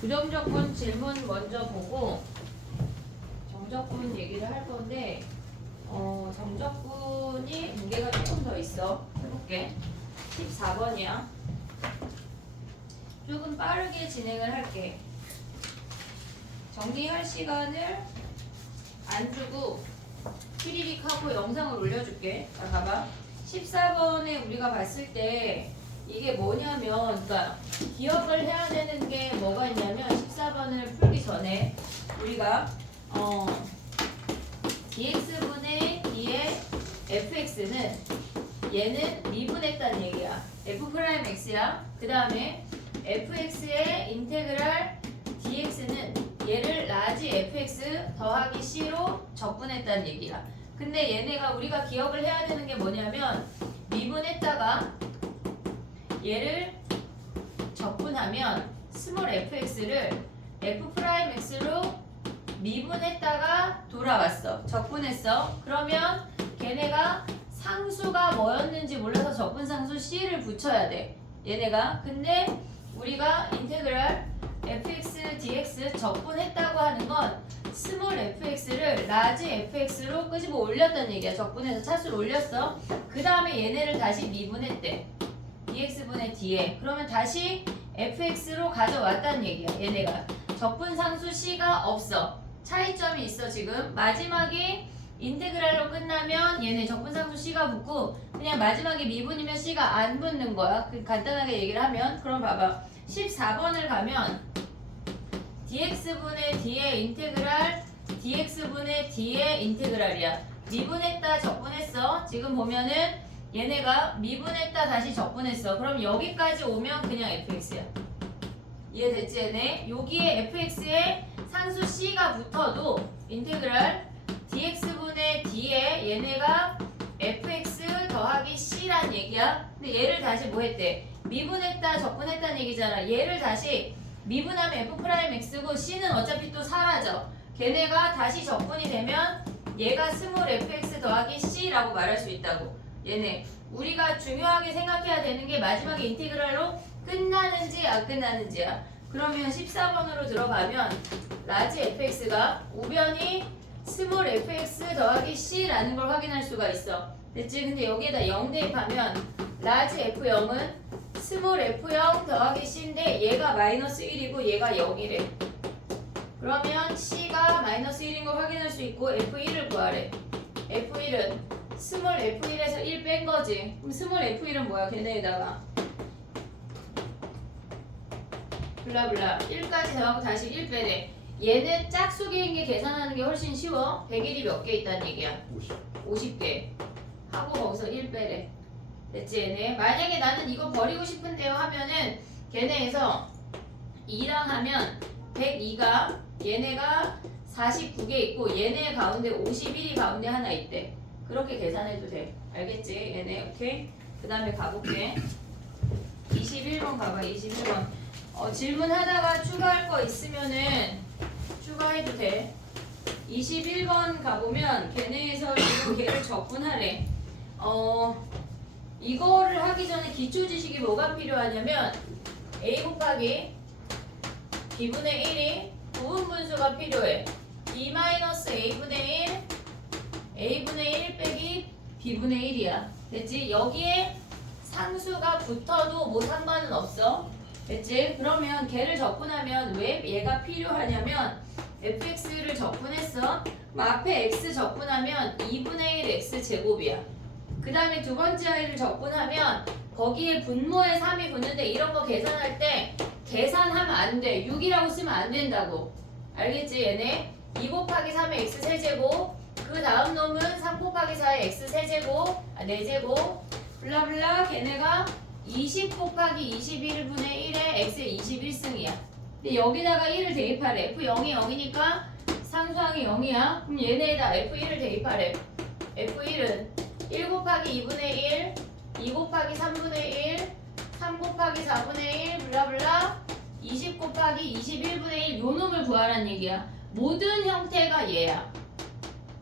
부정적분 질문 먼저 보고 정적분 얘기를 할 건데 정적분이 문제가 조금 더 있어. 해볼게. 14번이야. 조금 빠르게 진행을 할게. 정리할 시간을 안 주고 피리릭 하고 영상을 올려줄게. 자, 봐봐. 14번에 우리가 봤을 때 이게 뭐냐면, 그러니까 기억을 해야 되는 게 뭐가 있냐면 14번을 풀기 전에 우리가 dx분의 d의 fx는 얘는 미분했다는 얘기야. f'x야. 그 다음에 fx의 인테그랄 dx는 얘를 라지 fx 더하기 c로 적분했다는 얘기야. 근데 얘네가 우리가 기억을 해야 되는 게 뭐냐면 미분했다가 얘를 적분하면 스몰 fx를 f'x로 미분했다가 돌아왔어. 적분했어. 그러면 걔네가 상수가 뭐였는지 몰라서 적분상수 c를 붙여야 돼. 얘네가. 근데 우리가 인테그랄 fx dx 적분했다고 하는 건 스몰 fx를 라지 fx로 끄집어 올렸다는 얘기야. 적분해서 차수를 올렸어. 그 다음에 얘네를 다시 미분했대. dx분의 d에. 그러면 다시 fx로 가져왔다는 얘기야. 얘네가. 적분상수 c가 없어. 차이점이 있어 지금. 마지막에 인테그랄로 끝나면 얘네 적분상수 c가 붙고 그냥 마지막에 미분이면 c가 안 붙는 거야. 간단하게 얘기를 하면. 그럼 봐봐. 14번을 가면 dx분의 d의 인테그랄 dx분의 d의 인테그랄이야. 미분했다 적분했어. 지금 보면은 얘네가 미분했다 다시 적분했어. 그럼 여기까지 오면 그냥 fx야. 이해됐지 얘네? 여기에 fx에 상수 c가 붙어도 인테그랄 dx분의 d에 얘네가 fx 더하기 c란 얘기야. 근데 얘를 다시 뭐 했대? 미분했다 적분했다는 얘기잖아. 얘를 다시 미분하면 f'x고 c는 어차피 또 사라져. 걔네가 다시 적분이 되면 얘가 스몰 fx 더하기 c라고 말할 수 있다고. 얘네. 우리가 중요하게 생각해야 되는 게 마지막에 인테그랄로 끝나는지 안 끝나는지야. 그러면 14번으로 들어가면 라지 fx가 우변이 스몰 fx 더하기 c라는 걸 확인할 수가 있어. 됐지? 근데 여기에다 0 대입하면 라지 f0은 스몰 f0 더하기 c인데 얘가 마이너스 1이고 얘가 0이래. 그러면 c가 마이너스 1인 걸 확인할 수 있고 f1을 구하래. f1은 스몰 f1에서 1 뺀 거지. 그럼 스몰 f1은 뭐야? 걔네에다가 블라블라 1까지 더하고 다시 1 빼래. 얘는 짝수개인 게 계산하는 게 훨씬 쉬워. 100일이 몇 개 있다는 얘기야? 50개. 하고 거기서 1 빼래. 됐지 얘네? 만약에 나는 이거 버리고 싶은데요 하면은 걔네에서 2랑 하면 102가 얘네가 49개 있고 얘네 가운데 51이 가운데 하나 있대. 그렇게 계산해도 돼. 알겠지? 얘네 오케이? 그 다음에 가볼게. 21번 가봐. 21번. 질문하다가 추가할 거 있으면은 추가해도 돼. 21번 가보면 걔네에서 지금 걔를 적분하래. 이거를 하기 전에 기초 지식이 뭐가 필요하냐면 a 곱하기 b분의 1이 부분분수가 필요해. b-a분의 1 a분의 1 빼기 b분의 1이야. 됐지? 여기에 상수가 붙어도 뭐 상관은 없어. 됐지? 그러면 걔를 적분하면 왜 얘가 필요하냐면 fx를 적분했어. 앞에 x 적분하면 2분의 1 x 제곱이야. 그 다음에 두 번째 아이를 적분하면 거기에 분모에 3이 붙는데 이런 거 계산할 때 계산하면 안 돼. 6이라고 쓰면 안 된다고. 알겠지 얘네? 2 곱하기 3의 x 세제곱 그 다음 놈은 3 곱하기 4의 x 세제곱 4제곱 블라블라 걔네가 20 곱하기 21분의 1의 x 21승이야. 근데 여기다가 1을 대입하래. f0이 0이니까 상수항이 0이야. 그럼 얘네에다 f1을 대입하래. f1은 1 곱하기 2분의 1 2 곱하기 3분의 1 3 곱하기 4분의 1 블라블라 20 곱하기 21분의 1 요 놈을 구하라는 얘기야. 모든 형태가 얘야.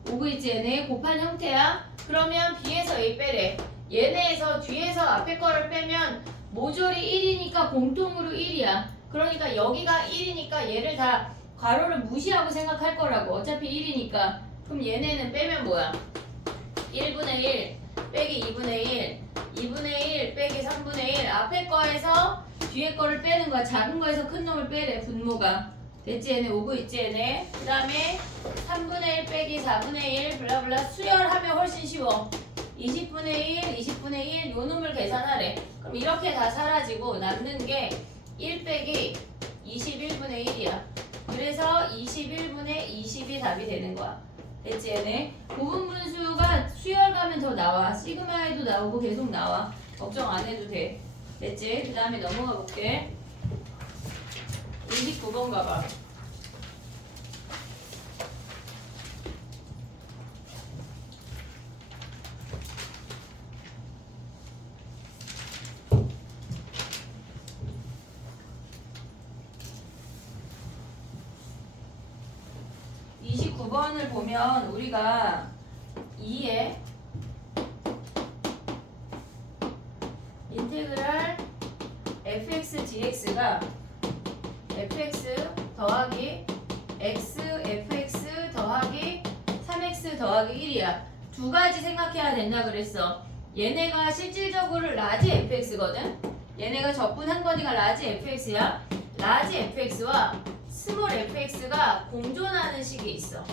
오고 있지 얘네 곱한 형태야. 그러면 b에서 a 빼래. 얘네에서 뒤에서 앞에 거를 빼면 모조리 1이니까 공통으로 1이야. 그러니까 여기가 1이니까 얘를 다 괄호를 무시하고 생각할 거라고. 어차피 1이니까. 그럼 얘네는 빼면 뭐야? 1분의 1 빼기 2분의 1 2분의 1 빼기 3분의 1 앞에 거에서 뒤에 거를 빼는 거야. 작은 거에서 큰 놈을 빼래. 분모가. 됐지? 얘네 오고 있지? 얘네. 그 다음에 3분의 1 빼기 4분의 1 블라블라 수열하면 훨씬 쉬워. 20분의 1 20분의 1 요 놈을 계산하래. 그럼 이렇게 다 사라지고 남는 게 1 빼기 21분의 1이야. 그래서 21분의 20이 답이 되는 거야. 됐지? 얘네 고분분수가 수열 가면 더 나와. 시그마에도 나오고 계속 나와. 걱정 안 해도 돼. 됐지? 그 다음에 넘어가 볼게. 29번 가봐. 을 보면 우리가 2에 인테그랄 fx dx가 fx 더하기 x fx 더하기 3x 더하기 1이야. 두 가지 생각해야 된다 그랬어. 얘네가 실질적으로 라지 fx거든. 얘네가 적분한 거니까 라지 fx야. 라지 fx와 스몰 fx가 공존하는 식이 있어.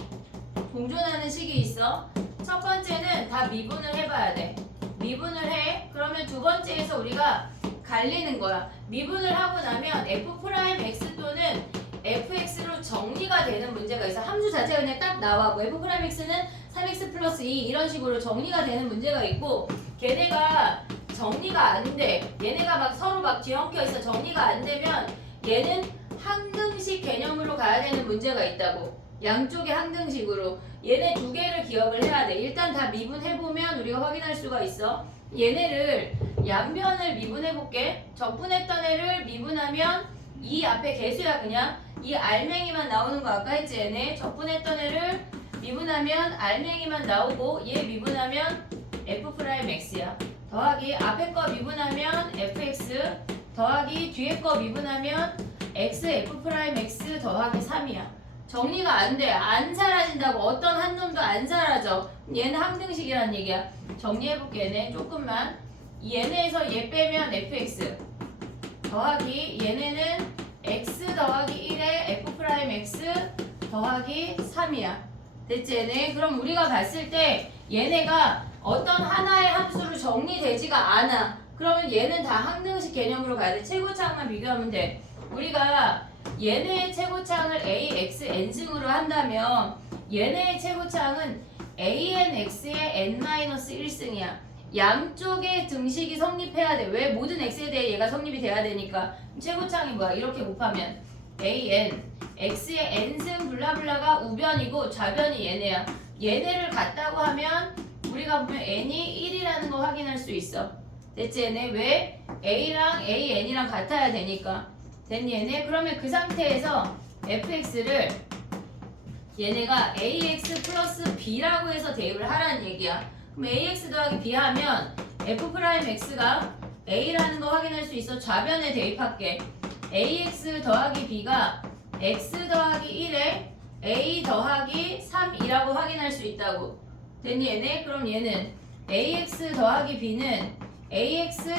공존하는 식이 있어. 첫 번째는 다 미분을 해봐야 돼. 미분을 해. 그러면 두 번째에서 우리가 갈리는 거야. 미분을 하고 나면 f'(x) 또는 fx로 정리가 되는 문제가 있어. 함수 자체가 그냥 딱 나와. 뭐 f'x는 3x 플러스 2 이런 식으로 정리가 되는 문제가 있고, 걔네가 정리가 안 돼. 얘네가 막 서로 막 뒤엉켜 있어. 정리가 안 되면 얘는 항등식 개념으로 가야 되는 문제가 있다고. 양쪽의 항등식으로. 얘네 두 개를 기억을 해야 돼. 일단 다 미분해보면 우리가 확인할 수가 있어. 얘네를 양변을 미분해볼게. 적분했던 애를 미분하면 이 앞에 개수야. 그냥 이 알맹이만 나오는 거 아까 했지. 얘네 적분했던 애를 미분하면 알맹이만 나오고, 얘 미분하면 f'x야. 더하기 앞에 거 미분하면 fx 더하기 뒤에 거 미분하면 x f'x 더하기 3이야. 정리가 안 돼. 안 사라진다고. 어떤 한 놈도 안 사라져. 얘는 항등식이란 얘기야. 정리해볼게. 얘네 조금만. 얘네에서 얘 빼면 fx 더하기 얘네는 x 더하기 1에 f'x 더하기 3이야. 됐지 얘네? 그럼 우리가 봤을 때 얘네가 어떤 하나의 함수로 정리되지가 않아. 그러면 얘는 다 항등식 개념으로 가야 돼. 최고차항만 비교하면 돼. 우리가 얘네의 최고차항을 axn승으로 한다면 얘네의 최고차항은 anx의 n-1승이야. 양쪽의 등식이 성립해야 돼. 왜? 모든 x에 대해 얘가 성립이 돼야 되니까. 최고차항이 뭐야? 이렇게 곱하면 an x의 n승 블라블라가 우변이고 좌변이 얘네야. 얘네를 같다고 하면 우리가 보면 n이 1이라는 거 확인할 수 있어. 됐지 얘네? 왜? a랑 an이랑 같아야 되니까. 됐니 얘네? 그러면 그 상태에서 fx를 얘네가 ax 플러스 b라고 해서 대입을 하라는 얘기야. 그럼 ax 더하기 b 하면 f'x가 a라는 거 확인할 수 있어. 좌변에 대입할게. ax 더하기 b가 x 더하기 1에 a 더하기 3이라고 확인할 수 있다고. 됐니 얘네? 그럼 얘는 ax 더하기 b는 ax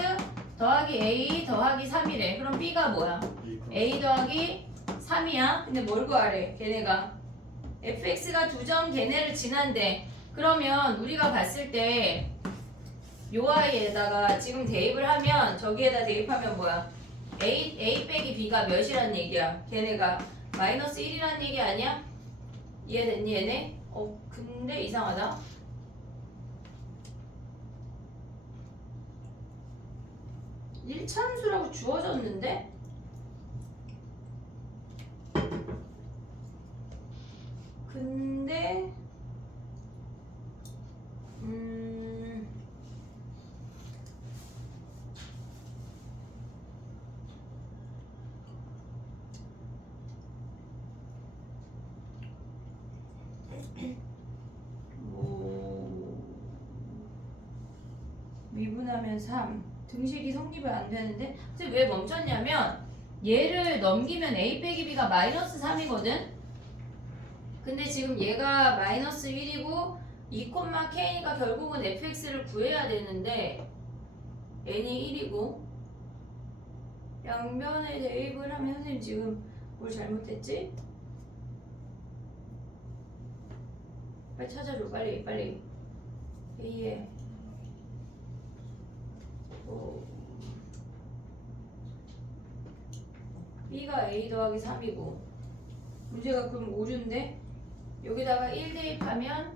더하기 a 더하기 3이래. 그럼 b가 뭐야? a 더하기 3이야. 근데 뭘 구하래? 걔네가 fx가 두 점 걔네를 지난대. 그러면 우리가 봤을 때 요 아이에다가 지금 대입을 하면 저기에다 대입하면 뭐야? a 빼기 b가 몇이란 얘기야? 걔네가 마이너스 1이란 얘기 아니야? 이해됐니 얘네? 근데 이상하다. 일차함수라고 주어졌는데? 근데 미분하면 3 등식이 성립이 안 되는데 왜 멈췄냐면 얘를 넘기면 a 빼기 b가 마이너스 3이거든. 근데 지금 얘가 마이너스 1이고 2,k니까 결국은 fx를 구해야 되는데 n이 1이고 양변에 대입을 하면 선생님 지금 뭘 잘못했지? 빨리 찾아줘. 빨리 빨리. a에 b가 a 더하기 3이고 문제가 그럼 오류인데 여기다가 1 대입하면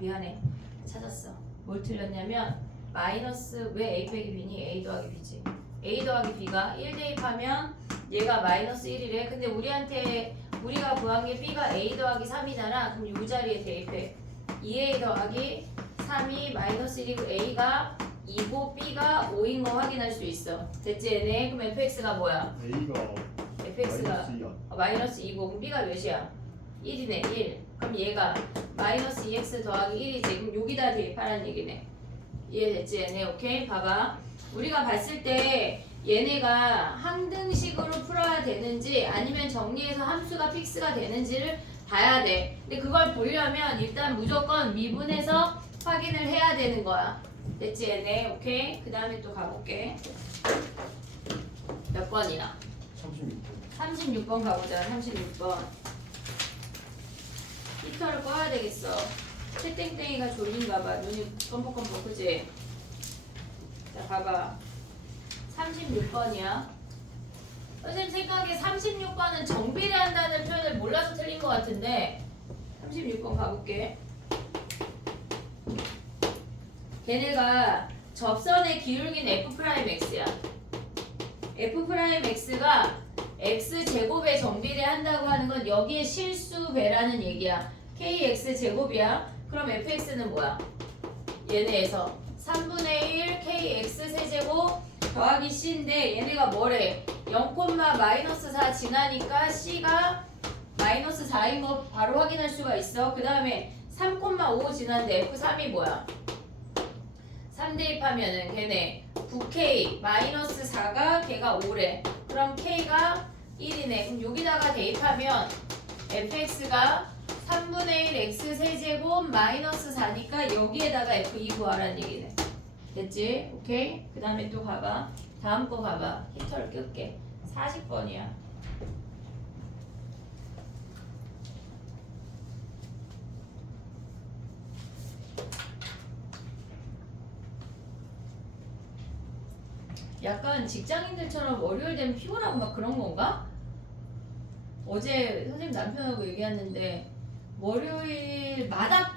미안해. 찾았어. 뭘 틀렸냐면 마이너스 왜 a 빼기 b니? a 더하기 b지. a 더하기 b가 1 대입하면 얘가 마이너스 1이래. 근데 우리가 구한 게 b가 a 더하기 3이잖아. 그럼 이 자리에 대입해. 2a 더하기 3이 마이너스 1이고 a가 2고 b가 5인 거 확인할 수 있어. 됐지 얘네? 그럼 fx가 뭐야? fx가 마이너스 2고 그럼 b가 몇이야? 1이네 1. 그럼 얘가 마이너스 2x 더하기 1이지. 그럼 여기다 대입하라는 얘기네. 이해됐지 얘네? 오케이? 봐봐. 우리가 봤을 때 얘네가 항등식으로 풀어야 되는지 아니면 정리해서 함수가 픽스가 되는지를 봐야 돼. 근데 그걸 보려면 일단 무조건 미분해서 확인을 해야 되는 거야. 됐지 얘네? 오케이? 그 다음에 또 가볼게. 몇 번이야? 36번 가보자. 36번. 히터를 꺼야 되겠어. 채땡땡이가 졸린가 봐. 눈이 껌뻑껌뻑 그지? 자 봐봐. 36번이야. 선생님 생각에 36번은 정비례한다는 표현을 몰라서 틀린 것 같은데 36번 가볼게. 걔네가 접선의 기울기는 f'x야. f'x가 x제곱에 정비례 한다고 하는 건 여기에 실수배라는 얘기야. kx제곱이야. 그럼 fx는 뭐야? 얘네에서 3분의 1 kx 세제곱 더하기 c인데 얘네가 뭐래? 0, 마이너스 4 지나니까 c가 마이너스 4인 거 바로 확인할 수가 있어. 그 다음에 3,5 지났는데 f3이 뭐야? 3 대입하면은 걔네 9k 마이너스 4가 걔가 5래. 그럼 k가 1이네. 그럼 여기다가 대입하면 fx가 3분의 1 x 세제곱 마이너스 4니까 여기에다가 f2 구하라는 얘기네. 됐지? 오케이? 그 다음에 또 가봐. 다음 거 가봐. 히터를 끌게. 40번이야. 약간 직장인들처럼 월요일 되면 피곤하고 막 그런 건가? 어제 선생님 남편하고 얘기했는데 월요일마다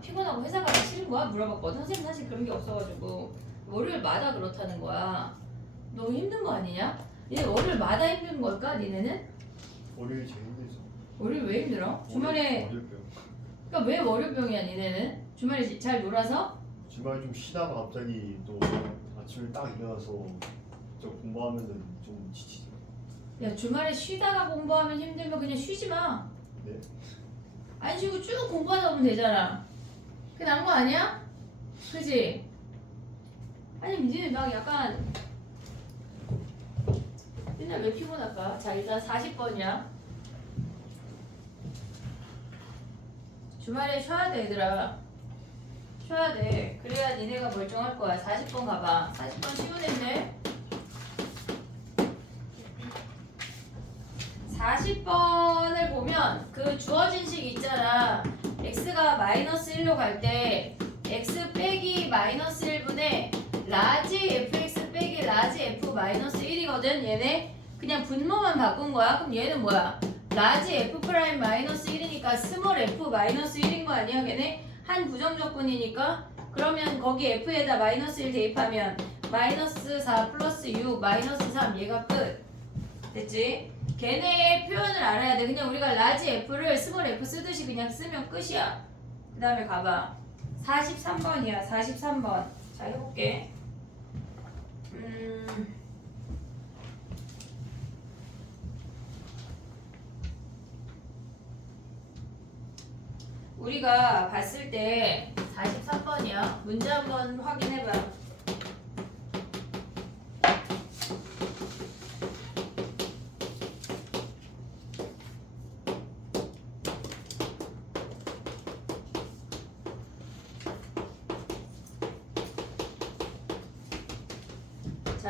피곤하고 회사 가기 싫은 거야? 물어봤거든. 선생님 사실 그런 게 없어가지고 월요일마다 그렇다는 거야. 너무 힘든 거 아니냐? 니네 월요일마다 힘든 걸까? 니네는? 월요일 제일 힘들죠. 월요일 왜 힘들어? 주말에 월요병. 그러니까 왜 월요병이야 니네는? 주말에 잘 놀아서? 주말에 좀 쉬다가 갑자기 또 아침에 딱 일어나서 저 공부하면은 좀 지치죠. 야 주말에 쉬다가 공부하면 힘들면 그냥 쉬지 마. 네? 안 쉬고 쭉 공부하다 보면 되잖아. 그게 나은 거 아니야? 그지? 아니 니네 막 약간 맨날 왜 피곤할까? 자 일단 40번이야. 주말에 쉬어야 돼 얘들아. 쉬어야 돼. 그래야 니네가 멀쩡할 거야. 40번 가봐. 40번 쉬운 애인데 40번을 보면 그 주어진 식 있잖아. x가 마이너스 1로 갈 때 x 빼기 마이너스 1분의 라지 fx 빼기 라지 f 마이너스 1이거든. 얘네 그냥 분모만 바꾼 거야. 그럼 얘는 뭐야? 라지 f 프라임 마이너스 1이니까 스몰 f 마이너스 1인 거 아니야? 걔네 한 부정적분이니까 그러면 거기 f에다 마이너스 1 대입하면 마이너스 4 플러스 6 마이너스 3 얘가 끝. 됐지? 걔네의 표현을 알아야 돼. 그냥 우리가 라지 f를 스몰 f 쓰듯이 그냥 쓰면 끝이야. 그 다음에 가봐. 43번이야. 43번. 자 해볼게. 우리가 봤을 때 43번이야. 문제 한번 확인해봐.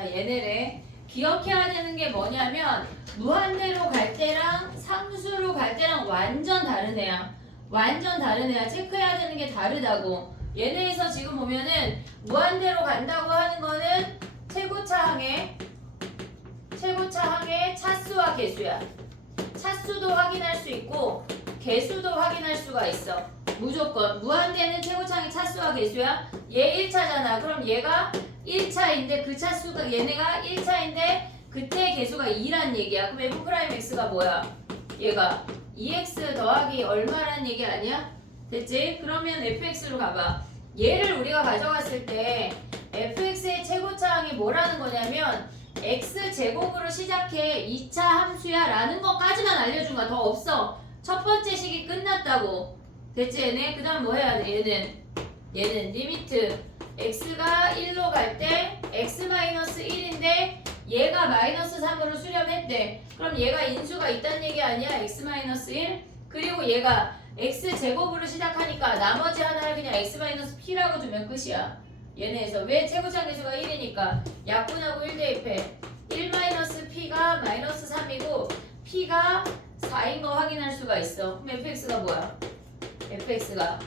자, 얘네래. 기억해야 되는 게 뭐냐면 무한대로 갈 때랑 상수로 갈 때랑 완전 다른 애야. 완전 다른 애야. 체크해야 되는 게 다르다고. 얘네에서 지금 보면은 무한대로 간다고 하는 거는 최고차항의 차수와 개수야. 차수도 확인할 수 있고 개수도 확인할 수가 있어. 무조건 무한대는 최고차항의 차수와 개수야. 얘 1차잖아. 그럼 얘가 1차인데 그 차수가 얘네가 1차인데 그때 개수가 2란 얘기야. 그럼 f'x가 뭐야? 얘가 2x 더하기 얼마란 얘기 아니야? 됐지? 그러면 fx로 가봐. 얘를 우리가 가져갔을 때 fx의 최고차항이 뭐라는 거냐면 x제곱으로 시작해 2차 함수야 라는 것까지만 알려준 거야. 더 없어. 첫 번째 식이 끝났다고. 됐지 얘네? 그 다음 뭐 해야 돼? 얘는 리미트 x가 1로 갈 때 x-1인데 얘가 -3으로 수렴했대. 그럼 얘가 인수가 있다는 얘기 아니야? x-1. 그리고 얘가 x제곱으로 시작하니까 나머지 하나를 그냥 x-p라고 두면 끝이야. 얘네에서 왜 최고차항 개수가 1이니까 약분하고 1 대입해. 1-p가 -3이고 p가 4인 거 확인할 수가 있어. 그럼 fx가 뭐야? fx가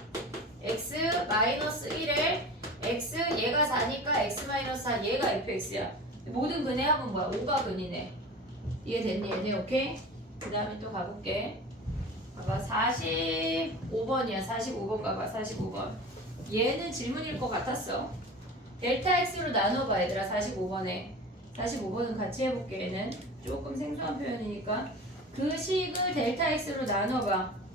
x-1에 x 얘가 4니까 x-4 얘가 fx야. 모든 근의 합은 뭐야? 5가 근이네. 이해됐니 얘네? 오케이? 그 다음에 또 가볼게. 봐봐 45번이야. 45번 가봐. 45번. 얘는 질문일 것 같았어. 델타 x로 나눠봐 얘들아. 45번에 45번은 같이 해볼게. 얘는 조금 생소한 표현이니까 그 식을 델타 x로 나눠봐.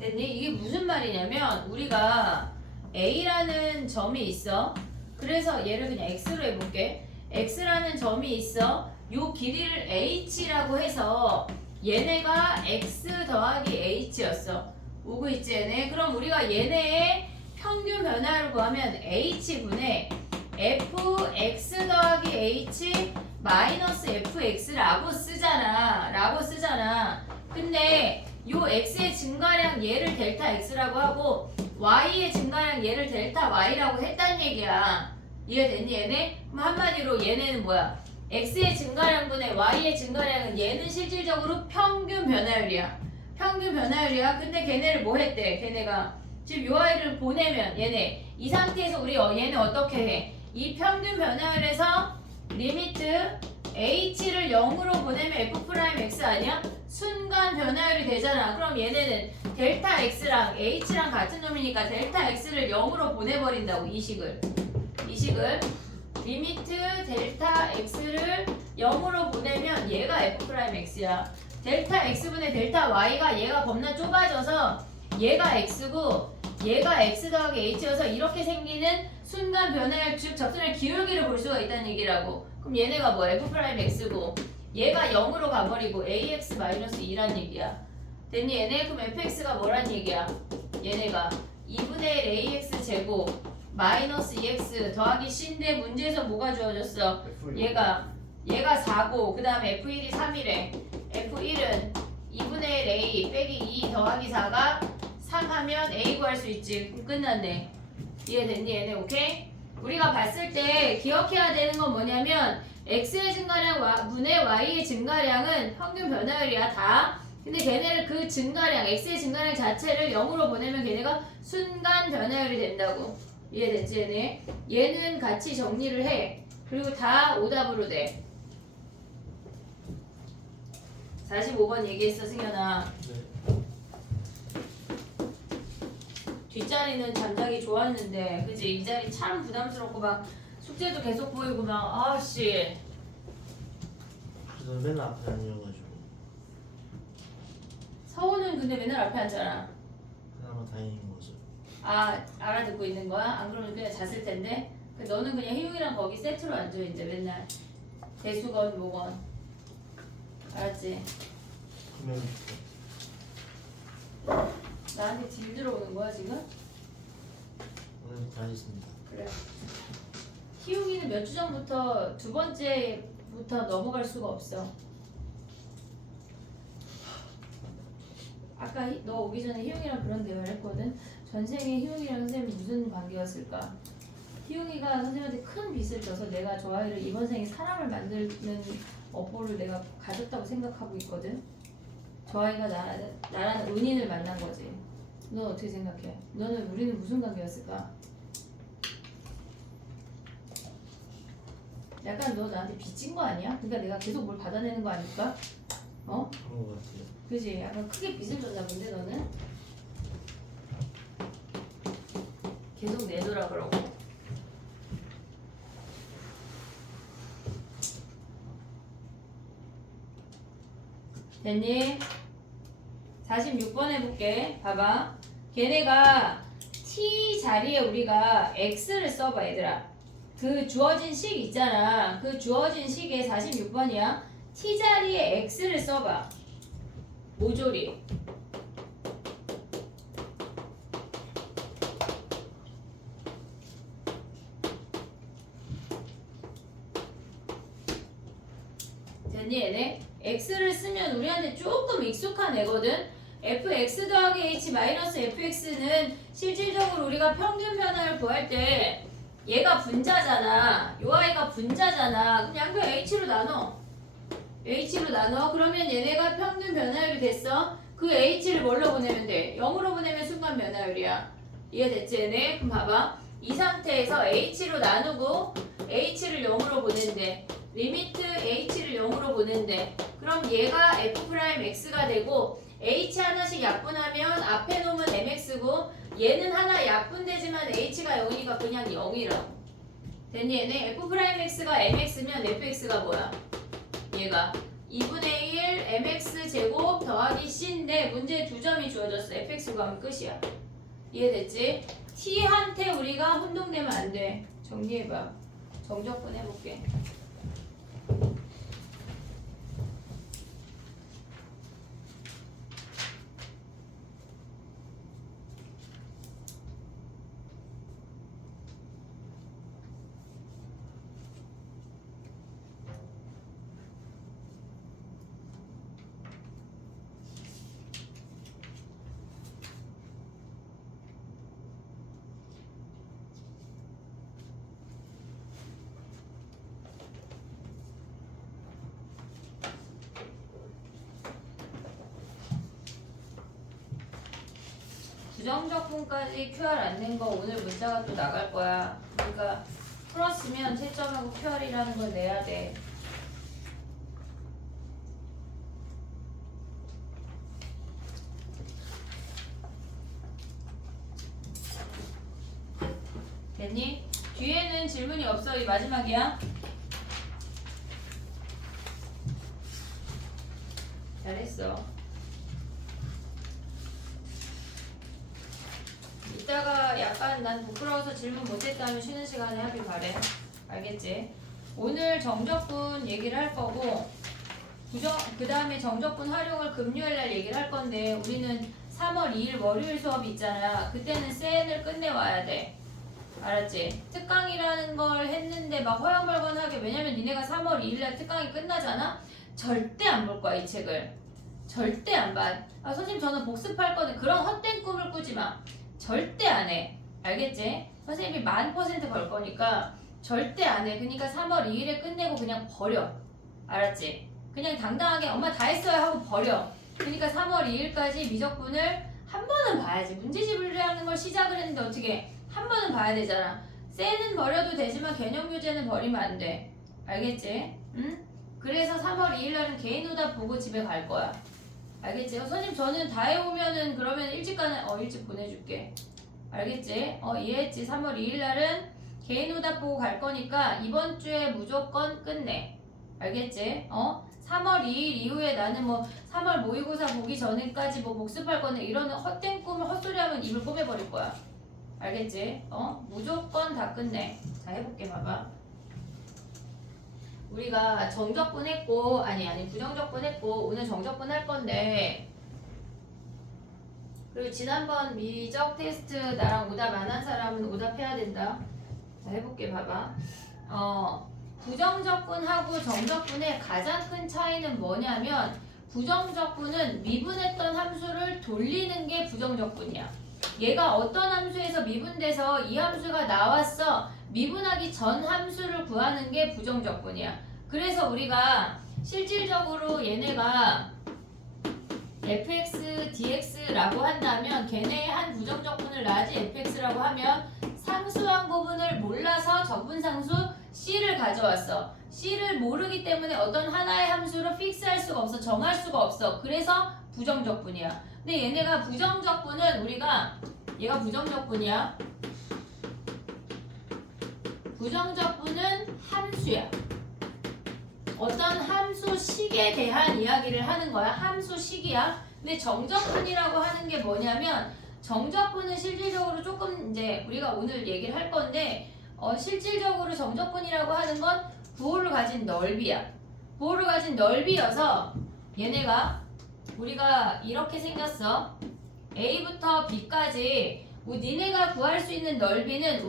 됐니? 이게 무슨 말이냐면 우리가 A라는 점이 있어. 그래서 얘를 그냥 X로 해볼게. X라는 점이 있어. 요 길이를 H라고 해서 얘네가 X 더하기 H였어. 오고 있지 얘네? 그럼 우리가 얘네의 평균 변화를 구하면 H분의 Fx 더하기 H 마이너스 FX라고 쓰잖아. 근데 요 x의 증가량 얘를 델타 x라고 하고 y의 증가량 얘를 델타 y라고 했단 얘기야. 이해됐니 얘네? 그럼 한마디로 얘네는 뭐야? x의 증가량분의 y의 증가량은 얘는 실질적으로 평균 변화율이야. 근데 걔네를 뭐 했대? 걔네가 지금 요 아이를 보내면 얘네 이 상태에서 우리 얘네 어떻게 해? 이 평균 변화율에서 리미트 h를 0으로 보내면 f'(x) 아니야? 순간 변화율이 되잖아. 그럼 얘네는 델타 x랑 h랑 같은 놈이니까 델타 x를 0으로 보내버린다고. 이 식을 리미트 델타 x를 0으로 보내면 얘가 f'x야. 델타 x분의 델타 y가 얘가 겁나 좁아져서 얘가 x고 얘가 x 더하기 h여서 이렇게 생기는 순간 변화율 즉 접선의 기울기를 볼 수가 있다는 얘기라고. 그럼 얘네가 뭐 f'x고 얘가 0으로 가버리고 ax-2란 얘기야. 됐니 얘네? 그럼 fx가 뭐란 얘기야? 얘네가 2분의 1 ax 제곱 마이너스 2x 더하기 c인데 문제에서 뭐가 주어졌어? 얘가 4고 그 다음에 f1이 3이래. f1은 2분의 1 a 빼기 2 더하기 4가 3 하면 a 구할 수 있지. 그럼 끝났네. 이해됐니 얘네? 오케이? 우리가 봤을 때 기억해야 되는 건 뭐냐면 x의 증가량 분의 y의 증가량은 평균 변화율이야 다. 근데 걔네를 그 증가량 x의 증가량 자체를 0으로 보내면 걔네가 순간 변화율이 된다고. 이해됐지 얘네? 얘는 같이 정리를 해. 그리고 다 오답으로 돼. 45번 얘기했어 승현아. 뒷자리는 잠자기 좋았는데 그치? 이 자리 참 부담스럽고 막 숙제도 계속 보이고 막 아씨. 그래서 맨날 앞에 다녀가지고 서우는 근데 맨날 앞에 앉잖아. 그나마 다행인 거죠. 아 알아듣고 있는 거야? 안 그러면 그냥 잤을 텐데. 너는 그냥 희용이랑 거기 세트로 앉아 이제 맨날 대수건 뭐건. 알았지? 그러면 나한테 딜 들어오는 거야 지금? 오늘 다 했습니다. 그래. 희웅이는 몇 주 전부터 두 번째부터 넘어갈 수가 없어. 아까 너 오기 전에 희웅이랑 그런 대화를 했거든. 전생에 희웅이랑 선생님이 무슨 관계였을까? 희웅이가 선생님한테 큰 빚을 져서 내가 저 아이를 이번 생에 사람을 만드는 업보를 내가 가졌다고 생각하고 있거든. 저 아이가 나라는 은인을 만난 거지. 넌 어떻게 생각해? 너는 우리는 무슨 관계였을까? 약간 너 나한테 빚진 거 아니야? 그러니까 내가 계속 뭘 받아내는 거 아닐까? 어? 그런 것 같아요. 그지? 약간 크게 빚을 졌나 본데 너는? 계속 내놓으라 그러고. 됐니? 46번 해볼게. 봐봐. 걔네가 t 자리에 우리가 x를 써봐 얘들아. 그 주어진 식 있잖아. 그 주어진 식에 46번이야. t 자리에 x를 써봐. 모조리. 됐니 얘네? x를 쓰면 우리한테 조금 익숙한 애거든. fx 더하기 h 마이너스 fx는 실질적으로 우리가 평균 변화를 구할 때 얘가 분자잖아. 요 아이가 분자잖아. 그럼 양변 h로 나눠. h로 나눠. 그러면 얘네가 평균 변화율이 됐어. 그 h를 뭘로 보내면 돼? 0으로 보내면 순간 변화율이야. 이해됐지 얘네? 그럼 봐봐. 이 상태에서 h로 나누고 h를 0으로 보낸대. 리미트 h를 0으로 보낸대. 그럼 얘가 f'x가 되고 h 하나씩 약분하면 앞에 놓으면 mx고 얘는 하나 약분되지만 h가 0이니까 그냥 0이라고. 됐니 얘네? f'x가 mx면 fx가 뭐야? 얘가 2분의 1 mx 제곱 더하기 c인데 문제에 두 점이 주어졌어. fx 구하면 끝이야. 이해됐지? t한테 우리가 혼동되면 안 돼. 정리해봐. 정적분 해볼게. 부정적분까지 QR 안 낸 거 오늘 문자가 또 나갈 거야. 그러니까 풀었으면 채점하고 QR이라는 걸 내야 돼. 됐니? 뒤에는 질문이 없어. 이 마지막이야. 잘했어. 이따가 약간 난 부끄러워서 질문 못했다면 쉬는 시간에 하길 바래. 알겠지? 오늘 정적분 얘기를 할 거고 그 다음에 정적분 활용을 금요일날 얘기를 할 건데 우리는 3월 2일 월요일 수업 있잖아. 그때는 센을 끝내와야 돼. 알았지? 특강이라는 걸 했는데 막 허영벌건하게. 왜냐면 니네가 3월 2일날 특강이 끝나잖아? 절대 안 볼 거야 이 책을. 절대 안 봐. 아 선생님 저는 복습할 거는 그런 헛된 꿈을 꾸지 마. 절대 안 해. 알겠지? 선생님이 1000% 걸 거니까 절대 안 해. 그러니까 3월 2일에 끝내고 그냥 버려. 알았지? 그냥 당당하게 엄마 다 했어요 하고 버려. 그러니까 3월 2일까지 미적분을 한 번은 봐야지. 문제집을 하는 걸 시작을 했는데 어떻게 한 번은 봐야 되잖아. 쎄는 버려도 되지만 개념 교재는 버리면 안 돼. 알겠지? 응? 그래서 3월 2일날은 개인 오답 보고 집에 갈 거야. 알겠지? 선생님 저는 다 해오면은 그러면 일찍 가는 일찍 보내줄게. 알겠지? 이해했지? 3월 2일날은 개인 오답 보고 갈 거니까 이번 주에 무조건 끝내. 알겠지? 3월 2일 이후에 나는 뭐 3월 모의고사 보기 전에까지 뭐 복습할 거네 이런 헛된 꿈을 헛소리하면 입을 꼬매버릴 거야. 알겠지? 무조건 다 끝내. 자 해볼게 봐봐. 우리가 정적분 했고 아니 부정적분 했고 오늘 정적분 할 건데 그리고 지난번 미적 테스트 나랑 오답 안 한 사람은 오답해야 된다. 자, 해볼게. 봐봐. 부정적분하고 정적분의 가장 큰 차이는 뭐냐면 부정적분은 미분했던 함수를 돌리는 게 부정적분이야. 얘가 어떤 함수에서 미분돼서 이 함수가 나왔어. 미분하기 전 함수를 구하는 게 부정적분이야. 그래서 우리가 실질적으로 얘네가 fx, dx라고 한다면 걔네의 한 부정적분을 라지 fx라고 하면 상수한 부분을 몰라서 적분상수 c를 가져왔어. c를 모르기 때문에 어떤 하나의 함수로 픽스할 수가 없어. 정할 수가 없어. 그래서 부정적분이야. 근데 얘네가 부정적분은 우리가 얘가 부정적분이야. 부정적분은 함수야. 어떤 함수식에 대한 이야기를 하는 거야. 함수식이야. 근데 정적분이라고 하는 게 뭐냐면 정적분은 실질적으로 조금 이제 우리가 오늘 얘기를 할 건데 실질적으로 정적분이라고 하는 건 부호를 가진 넓이야. 부호를 가진 넓이여서 얘네가 우리가 이렇게 생겼어. A부터 B까지 니네가 구할 수 있는 넓이는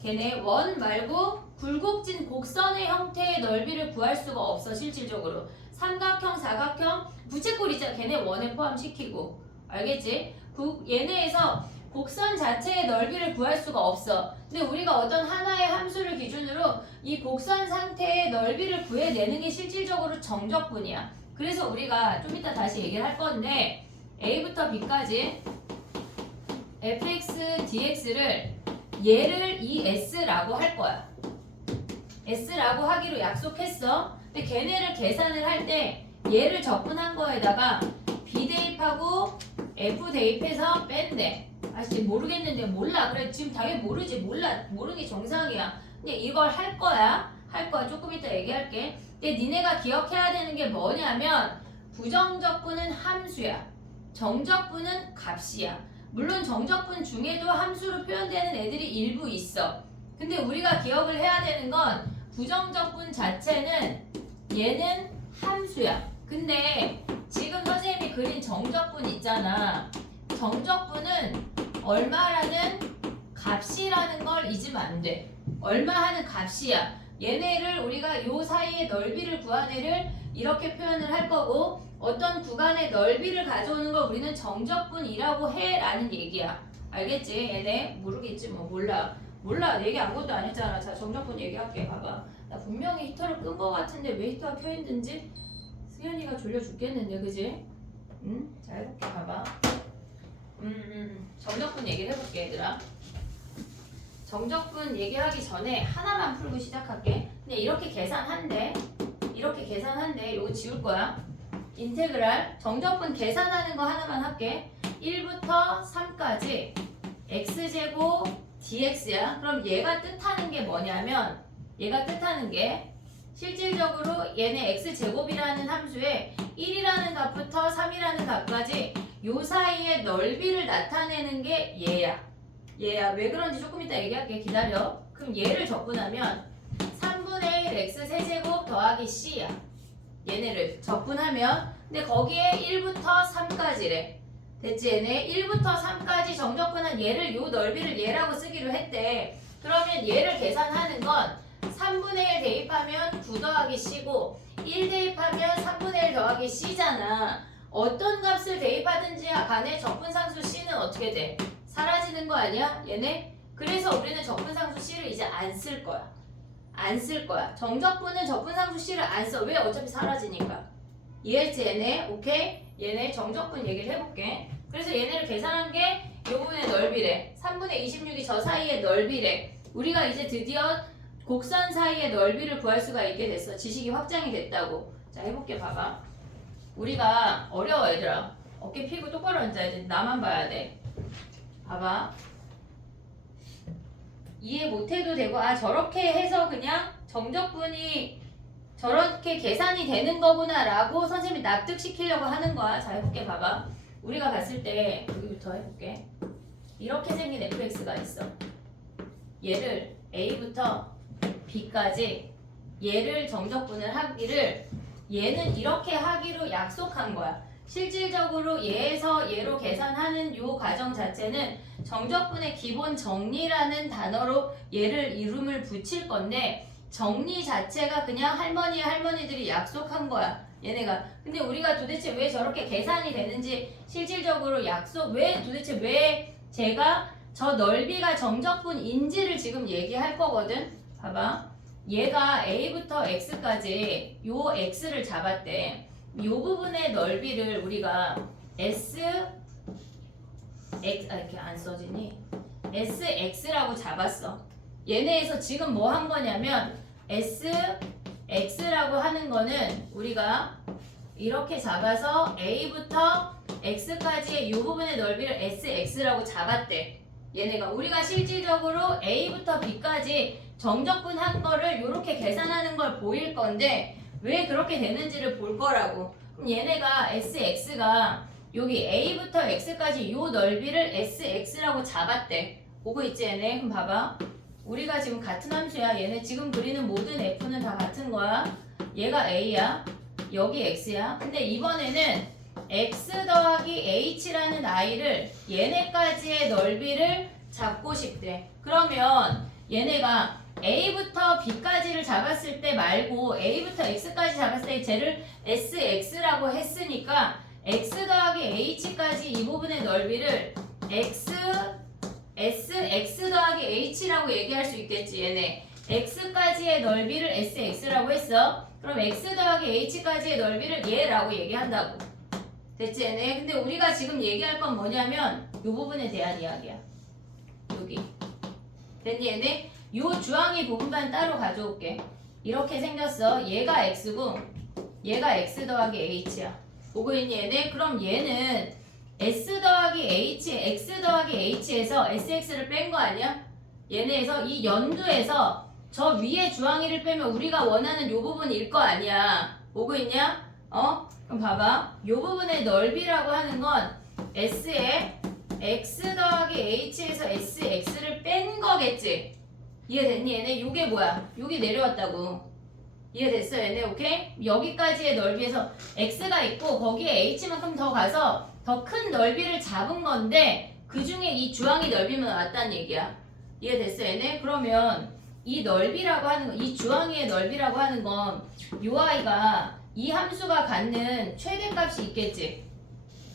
걔네 원 말고 굴곡진 곡선의 형태의 넓이를 구할 수가 없어. 실질적으로 삼각형, 사각형, 부채꼴 있잖아. 걔네 원에 포함시키고 알겠지? 얘네에서 곡선 자체의 넓이를 구할 수가 없어. 근데 우리가 어떤 하나의 함수를 기준으로 이 곡선 상태의 넓이를 구해내는 게 실질적으로 정적분이야. 그래서 우리가 좀 이따 다시 얘기를 할 건데 A부터 B까지 fx, dx를 얘를 이 s라고 할 거야. s라고 하기로 약속했어. 근데 걔네를 계산을 할 때 얘를 적분한 거에다가 b 대입하고 f 대입해서 뺀대. 아직 모르겠는데 몰라. 그래 지금 당연히 모르지. 모르는 게 정상이야. 근데 이걸 할 거야. 조금 이따 얘기할게. 근데 니네가 기억해야 되는 게 뭐냐면 부정적분은 함수야. 정적분은 값이야. 물론 정적분 중에도 함수로 표현되는 애들이 일부 있어. 근데 우리가 기억을 해야 되는 건 부정적분 자체는 얘는 함수야. 근데 지금 선생님이 그린 정적분 있잖아. 정적분은 얼마라는 값이라는 걸 잊으면 안 돼. 얼마 하는 값이야. 얘네를 우리가 요 사이의 넓이를 구한 애를 이렇게 표현을 할 거고 어떤 구간의 넓이를 가져오는 걸 우리는 정적분이라고 해 라는 얘기야. 알겠지? 얘네 모르겠지 뭐 몰라 얘기 아무것도 안 했잖아. 자 정적분 얘기할게. 봐봐. 나 분명히 히터를 끈 거 같은데 왜 히터가 켜 있는지 수현이가 졸려 죽겠는데 그지? 응? 자 해볼게. 봐봐. 정적분 얘기를 해볼게 얘들아. 정적분 얘기하기 전에 하나만 풀고 시작할게. 근데 이렇게 계산한대. 요거 지울 거야. 인테그랄 정적분 계산하는 거 하나만 할게. 1부터 3까지 x제곱 dx야. 그럼 얘가 뜻하는 게 뭐냐면 뜻하는 게 실질적으로 얘네 x제곱이라는 함수에 1이라는 값부터 3이라는 값까지 요 사이의 넓이를 나타내는 게 얘야. 왜 그런지 조금 이따 얘기할게. 기다려. 그럼 얘를 적분하면 3분의 1 x 세제곱 더하기 c야. 얘네를 적분하면 근데 거기에 1부터 3까지래. 됐지? 얘네 1부터 3까지 정적분한 얘를 요 넓이를 얘라고 쓰기로 했대. 그러면 얘를 계산하는 건 3분의 1 대입하면 9 더하기 c고 1 대입하면 3분의 1 더하기 c잖아. 어떤 값을 대입하든지 간에 적분상수 c는 어떻게 돼? 사라지는 거 아니야? 얘네? 그래서 우리는 적분상수 c를 이제 안 쓸 거야. 정적분은 적분상수 c를 안 써. 왜? 어차피 사라지니까. 이해했지 얘네? 오케이? 얘네 정적분 얘기를 해볼게. 그래서 얘네를 계산한 게 요 부분의 넓이래. 3분의 26이 저 사이의 넓이래. 우리가 이제 드디어 곡선 사이의 넓이를 구할 수가 있게 됐어. 지식이 확장이 됐다고. 자 해볼게. 봐봐. 우리가 어려워 얘들아. 어깨 피고 똑바로 앉아야 돼. 나만 봐야 돼. 봐봐. 이해 못해도 되고 저렇게 해서 그냥 정적분이 저렇게 계산이 되는 거구나 라고 선생님이 납득시키려고 하는 거야. 자 해볼게. 봐봐. 우리가 봤을 때 여기부터 해볼게. 이렇게 생긴 fx가 있어. 얘를 a부터 b까지 얘를 정적분을 하기를 얘는 이렇게 하기로 약속한 거야. 실질적으로 얘에서 얘로 계산하는 요 과정 자체는 정적분의 기본 정리라는 단어로 얘를 이름을 붙일 건데 정리 자체가 그냥 할머니들이 약속한 거야. 얘네가. 근데 우리가 도대체 왜 저렇게 계산이 되는지 실질적으로 도대체 왜 제가 저 넓이가 정적분인지를 지금 얘기할 거거든. 봐봐. 얘가 A부터 X까지 요 X를 잡았대. 요 부분의 넓이를 우리가 이렇게 안 써지니? SX라고 잡았어. 얘네에서 지금 뭐 한 거냐면 SX라고 하는 거는 우리가 이렇게 잡아서 A부터 X까지의 이 부분의 넓이를 SX라고 잡았대. 얘네가 우리가 실질적으로 A부터 B까지 정적분한 거를 이렇게 계산하는 걸 보일 건데 왜 그렇게 되는지를 볼 거라고. 그럼 얘네가 SX가 여기 A부터 X까지 요 넓이를 SX라고 잡았대. 보고 있지 얘네? 그럼 봐봐. 우리가 지금 같은 함수야. 얘네 지금 그리는 모든 F는 다 같은 거야. 얘가 A야. 여기 X야. 근데 이번에는 X 더하기 H라는 I를 얘네까지의 넓이를 잡고 싶대. 그러면 얘네가 A부터 B까지를 잡았을 때 말고 A부터 X까지 잡았을 때 쟤를 SX라고 했으니까 X 더하기 H까지 이 부분의 넓이를 SX 더하기 H라고 얘기할 수 있겠지. 얘네 X까지의 넓이를 SX라고 했어. 그럼 X 더하기 H까지의 넓이를 얘라고 얘기한다고. 됐지 얘네? 근데 우리가 지금 얘기할 건 뭐냐면 이 부분에 대한 이야기야. 여기. 됐니 얘네? 요 주황이 부분만 따로 가져올게. 이렇게 생겼어. 얘가 X고 얘가 X 더하기 H야. 보고 있니 얘네? 그럼 얘는 S 더하기 H, X 더하기 H에서 SX를 뺀 거 아니야? 얘네에서 이 연두에서 저 위에 주황이를 빼면 우리가 원하는 요 부분일 거 아니야. 보고 있냐? 그럼 봐봐. 요 부분의 넓이라고 하는 건 S에 X 더하기 H에서 SX를 뺀 거겠지? 이해됐니 얘네? 요게 뭐야? 요게 내려왔다고. 이해됐어 얘네? 오케이? 여기까지의 넓이에서 X가 있고 거기에 H만큼 더 가서 더 큰 넓이를 잡은 건데 그 중에 이 주황이 넓이만 왔다는 얘기야. 이해됐어 얘네? 그러면 이 넓이라고 하는 거, 이 주황이의 넓이라고 하는 건 요 아이가 이 함수가 갖는 최대값이 있겠지.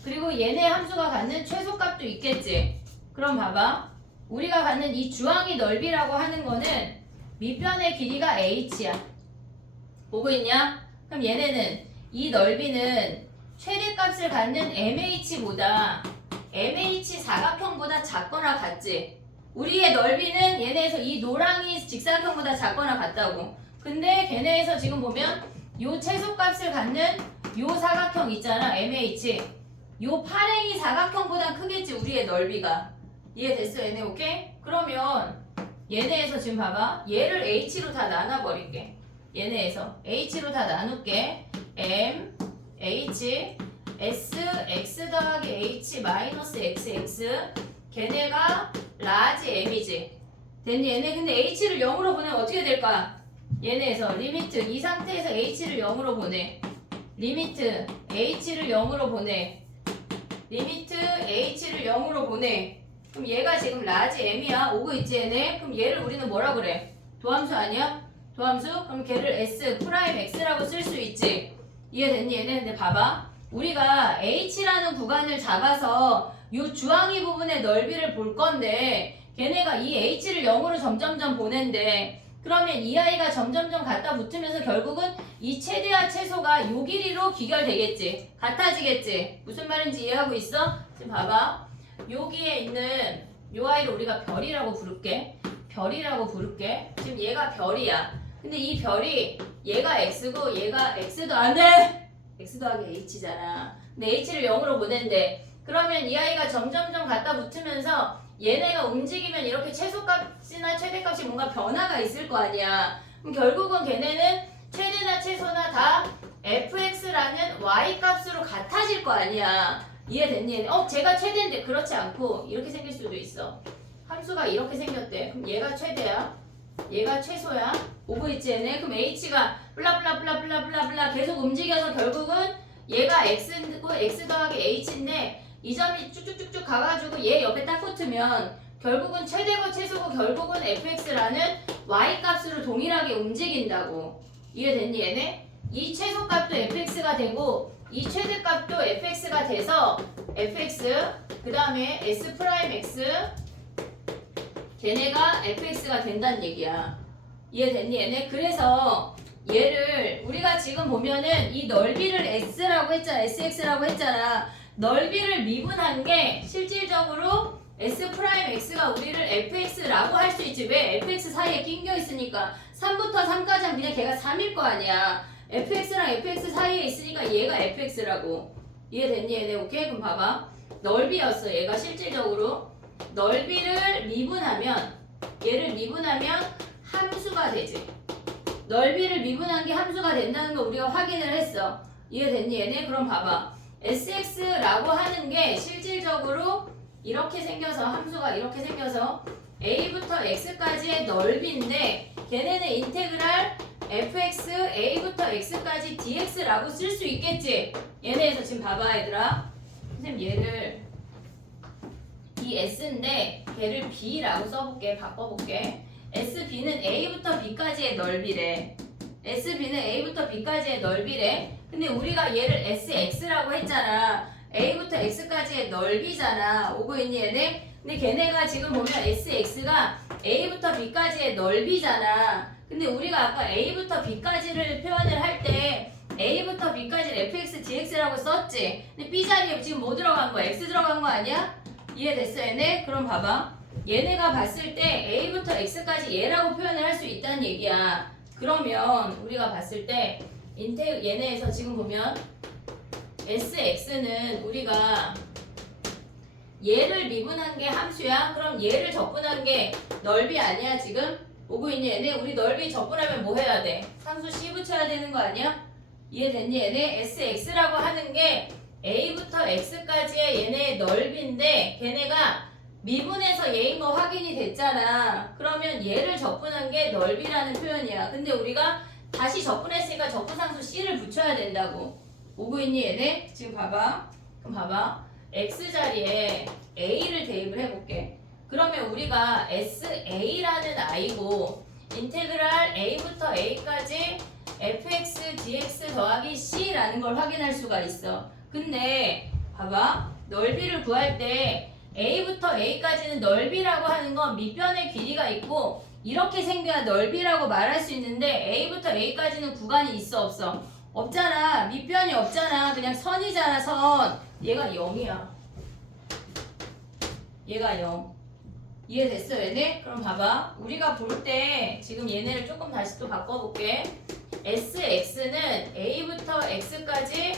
그리고 얘네 함수가 갖는 최소값도 있겠지. 그럼 봐봐. 우리가 갖는 이 주황이 넓이라고 하는 거는 밑변의 길이가 h야. 보고 있냐? 그럼 얘네는 이 넓이는 최대값을 갖는 mh보다 mh 사각형보다 작거나 같지. 우리의 넓이는 얘네에서 이 노랑이 직사각형보다 작거나 같다고. 근데 걔네에서 지금 보면 요 최소값을 갖는 요 사각형 있잖아. mh. 요 8a 사각형보다 크겠지. 우리의 넓이가. 이해됐어 얘네? 오케이? 그러면 얘네에서 지금 봐봐. 얘를 h로 다 나눠버릴게. 얘네에서 h로 다 나눌게. m, h, s, x 더하기 h 마이너스 xx. 걔네가 라지 m이지. 됐니 얘네? 근데 h를 0으로 보내면 어떻게 될까? 얘네에서 리미트 이 상태에서 h를 0으로 보내. 리미트 h를 0으로 보내. 리미트 h를 0으로 보내. 그럼 얘가 지금 라지 m이야. 오고 있지 얘네? 그럼 얘를 우리는 뭐라 그래? 도함수 아니야? 도함수? 그럼 걔를 s 프라임 x라고 쓸 수 있지. 이해됐니 얘네? 근데 봐봐. 우리가 h라는 구간을 잡아서 이 주황이 부분의 넓이를 볼 건데 걔네가 이 h를 0으로 점점점 보낸대. 그러면 이 아이가 점점점 갖다 붙으면서 결국은 이 최대와 최소가 요 길이로 귀결되겠지. 같아지겠지. 무슨 말인지 이해하고 있어? 지금 봐봐. 여기에 있는 요 아이를 우리가 별이라고 부를게. 별이라고 부를게. 지금 얘가 별이야. 근데 이 별이 얘가 x고 얘가 x도 안 돼. x 더하기 h잖아. 근데 h를 0으로 보낸대. 그러면 이 아이가 점점점 갖다 붙으면서 얘네가 움직이면 이렇게 최소값이나 최대값이 뭔가 변화가 있을 거 아니야. 그럼 결국은 걔네는 최대나 최소나 다 fx라는 y값으로 같아질 거 아니야. 이해됐니? 제가 최대인데 그렇지 않고 이렇게 생길 수도 있어. 함수가 이렇게 생겼대. 그럼 얘가 최대야. 얘가 최소야. 오고 있지 얘네? 그럼 h가 블라블라블라블라블라 계속 움직여서 결국은 얘가 x고 x 더하기 h인데 이 점이 쭉쭉쭉쭉 가가지고 얘 옆에 딱 붙으면 결국은 최대고 최소고 결국은 fx라는 y 값으로 동일하게 움직인다고. 이해됐니 얘네? 이 최소값도 fx가 되고 이 최대값도 fx가 돼서 fx 그 다음에 s 프라임 x 걔네가 fx가 된다는 얘기야. 이해됐니 얘네? 그래서 얘를 우리가 지금 보면은 이 넓이를 s라고 했잖아. sx라고 했잖아. 넓이를 미분한 게 실질적으로 s 프라임 x가 우리를 fx라고 할 수 있지. 왜? fx 사이에 낑겨 있으니까 3부터 3까지 하면 그냥 걔가 3일 거 아니야. fx랑 fx 사이에 있으니까 얘가 fx라고. 이해됐니 얘네? 오케이? 그럼 봐봐. 넓이였어. 얘가 실질적으로 넓이를 미분하면 얘를 미분하면 함수가 되지. 넓이를 미분한 게 함수가 된다는 거 우리가 확인을 했어. 이해됐니 얘네? 그럼 봐봐. sx라고 하는 게 실질적으로 이렇게 생겨서 함수가 이렇게 생겨서 a부터 x까지의 넓이인데 걔네는 인테그랄 fx a부터 x까지 dx라고 쓸 수 있겠지. 얘네에서 지금 봐봐 얘들아. 선생님 얘를 이 s인데 걔를 b라고 써볼게. 바꿔볼게. SB는 A부터 B까지의 넓이래. SB는 A부터 B까지의 넓이래. 근데 우리가 얘를 SX라고 했잖아. A부터 X까지의 넓이잖아. 오고 있니 얘네? 근데 걔네가 지금 보면 SX가 A부터 B까지의 넓이잖아. 근데 우리가 아까 A부터 B까지를 표현을 할 때 A부터 B까지를 fx dx라고 썼지. 근데 B 자리에 지금 뭐 들어간 거야? X 들어간 거 아니야? 이해됐어 얘네? 그럼 봐봐. 얘네가 봤을 때 A부터 X까지 얘라고 표현을 할 수 있다는 얘기야. 그러면 우리가 봤을 때 얘네에서 지금 보면 SX는 우리가 얘를 미분한 게 함수야. 그럼 얘를 적분한 게 넓이 아니야 지금? 오고 있니 얘네? 우리 넓이 적분하면 뭐 해야 돼? 상수 C 붙여야 되는 거 아니야? 이해됐니 얘네? SX라고 하는 게 A부터 X까지의 얘네의 넓이인데 걔네가 미분해서 얘인 거 확인이 됐잖아. 그러면 얘를 적분한 게 넓이라는 표현이야. 근데 우리가 다시 적분했으니까 적분상수 C를 붙여야 된다고. 오고 있니 얘네? 지금 봐봐. 그럼 봐봐. X자리에 A를 대입을 해볼게. 그러면 우리가 SA라는 I고 인테그랄 A부터 A까지 fx dx 더하기 C라는 걸 확인할 수가 있어. 근데 봐봐. 넓이를 구할 때 A부터 A까지는 넓이라고 하는 건 밑변의 길이가 있고 이렇게 생겨야 넓이라고 말할 수 있는데 A부터 A까지는 구간이 있어 없어? 없잖아. 밑변이 없잖아. 그냥 선이잖아 선. 얘가 0이야. 얘가 0. 이해됐어 얘네? 그럼 봐봐. 우리가 볼 때 지금 얘네를 조금 다시 또 바꿔볼게. SX는 A부터 X까지